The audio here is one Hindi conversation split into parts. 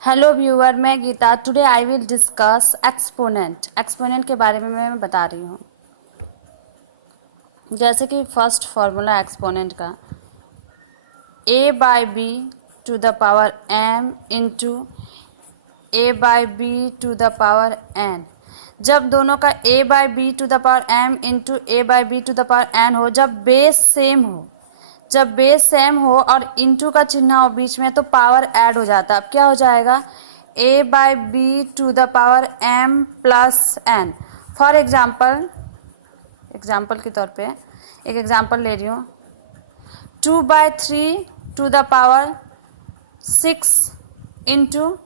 हेलो व्यूअर, मैं Geeta. Today I will discuss exponent के बारे में मैं बता रही हूँ। जैसे कि फर्स्ट फार्मूला एक्सपोनेंट का a by b to the power m into a by b to the power n। जब दोनों का a by b to the power m into a by b to the power n हो, जब बेस सेम हो और इंटू का चिन्ह हो बीच में, तो पावर ऐड हो जाता है। अब क्या हो जाएगा? a by b to the power m plus n। For example के तौर पे एक एग्जाम्पल ले रही हूँ। 2/3 to the power 6 into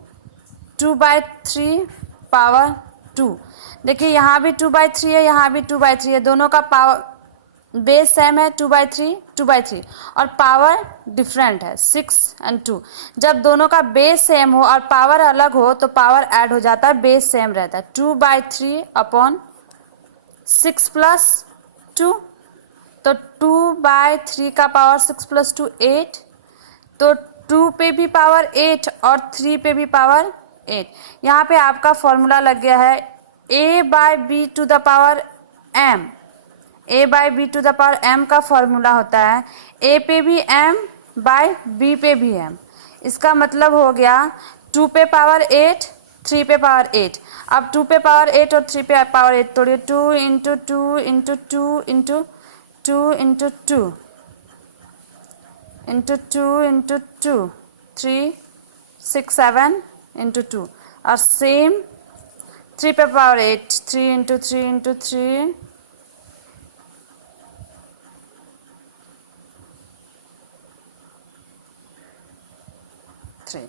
2/3 power 2। देखिए यहाँ भी 2/3 है, यहाँ भी 2/3 है। दोनों का पावर बेस सेम है, 2/3 और पावर डिफरेंट है 6 और 2। जब दोनों का बेस सेम हो और पावर अलग हो तो पावर ऐड हो जाता है, बेस सेम रहता है। 2/3 अपॉन 6 प्लस 2, तो 2/3 का पावर 6 प्लस 2 8, तो 2 पे भी पावर 8 और 3 पे भी पावर 8। यहाँ पे आपका फॉर्मूला लग गया है a by b to the power m। a by b to the power m का फॉर्मूला होता है a पे भी m बाई b पे भी m। इसका मतलब हो गया 2 पे पावर 8, 3 पे पावर 8। अब 2 पे पावर 8 और 3 पे power 8 तोड़िए। 2 into 2 into 2 into 2 into 2 into 2 into 2 3 6 7 into 2 और सेम 3 पे पावर 8 3 इंटू 3 इंटू 3 3।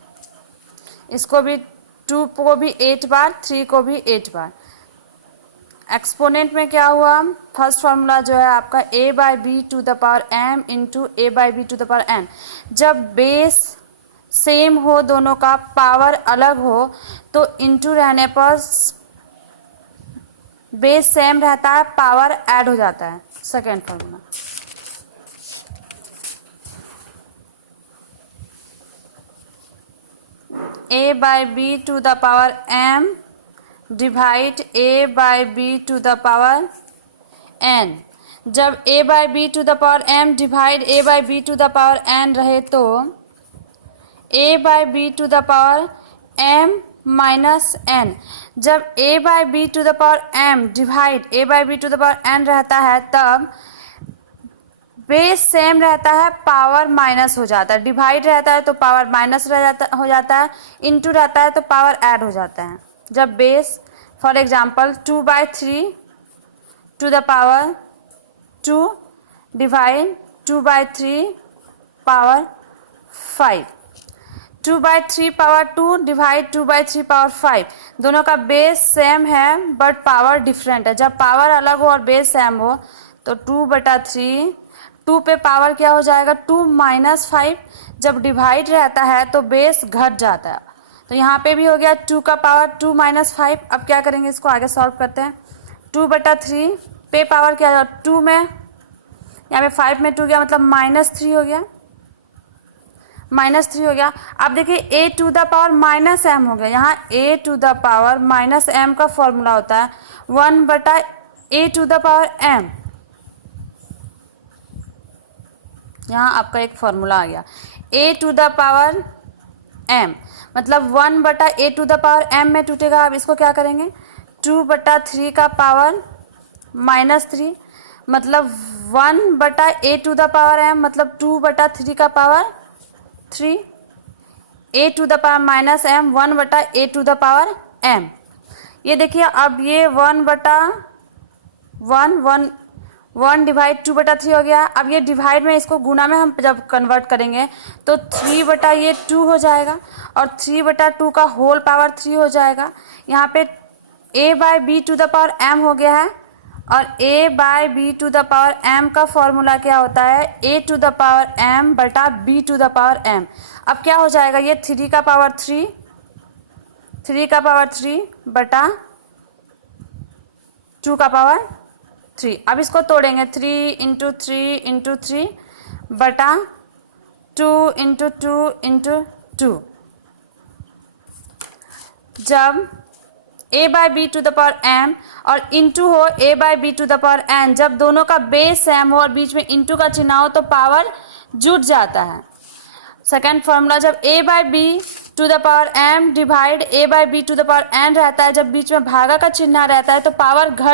इसको भी 2 को भी 8 बार, 3 को भी 8 बार। एक्सपोनेंट में क्या हुआ? फर्स्ट फार्मूला जो है आपका a by b to the power m into a by b to the power n। जब बेस सेम हो, दोनों का पावर अलग हो, तो इंटू रहने पर बेस सेम रहता है, पावर ऐड हो जाता है। Second formula a by b to the power m divide a by b to the power n। जब a by b to the power m divide a by b to the power n रहे, तो a by b to the power m minus n। जब a by b to the power m divide a by b to the power n रहता है, तब बेस सेम रहता है, पावर माइनस हो जाता है। डिवाइड रहता है तो पावर माइनस हो जाता है, इंटू रहता है तो पावर ऐड हो जाता है। जब base for example 2/3 to the power 2 divide 2/3 power 5, 2/3 power 2 divide 2/3 power 5। दोनों का बेस सेम है बट पावर डिफरेंट है। जब पावर अलग हो और बेस सेम हो तो 2/3, 2 पे पावर क्या हो जाएगा? 2 माइनस 5। जब डिवाइड रहता है तो बेस घट जाता है, तो यहाँ पे भी हो गया 2 का पावर 2 माइनस 5। अब क्या करेंगे, इसको आगे सॉल्व करते हैं। 2/3 पे पावर क्या? 2 में, यहाँ पे 5 में 2 गया, मतलब -3 हो गया, -3 हो गया। अब देखिए a to the power minus m हो गया। यहाँ a to the power minus m का फॉर्मूला होता है 1/a to the power m। यहाँ आपका एक फॉर्मूला आ गया a to the power m, मतलब 1/a to the power m में टूटेगा। अब इसको क्या करेंगे? 2/3 का पावर -3, मतलब 1/a to the power m, मतलब 2/3 का power 3। a to the power minus m 1/a to the power m। ये देखिए, अब ये 1 डिवाइड 2/3 हो गया। अब ये डिवाइड में, इसको गुना में हम जब कन्वर्ट करेंगे तो 3/2 हो जाएगा और 3/2 का होल पावर 3 हो जाएगा। यहाँ पे a by b to the power m हो गया है, और a by b to the power m का फॉर्मूला क्या होता है? a to the power m बटा b to the power m। अब क्या हो जाएगा? ये 3 का पावर 3 बटा 2 का पावर 3। अब इसको तोड़ेंगे, 3 इंटू 3 इंटू 3 बटा 2 इंटू 2 इंटू 2। जब a by b to the power m और इंटू हो a by b to the power n, जब दोनों का बेस सेम हो और बीच में इंटू का चिन्ह हो तो पावर जुट जाता है। सेकेंड फॉर्मूला, जब a by b to the power m divide a by b to the power n रहता है, जब बीच में भागा का चिन्ह रहता है तो पावर घट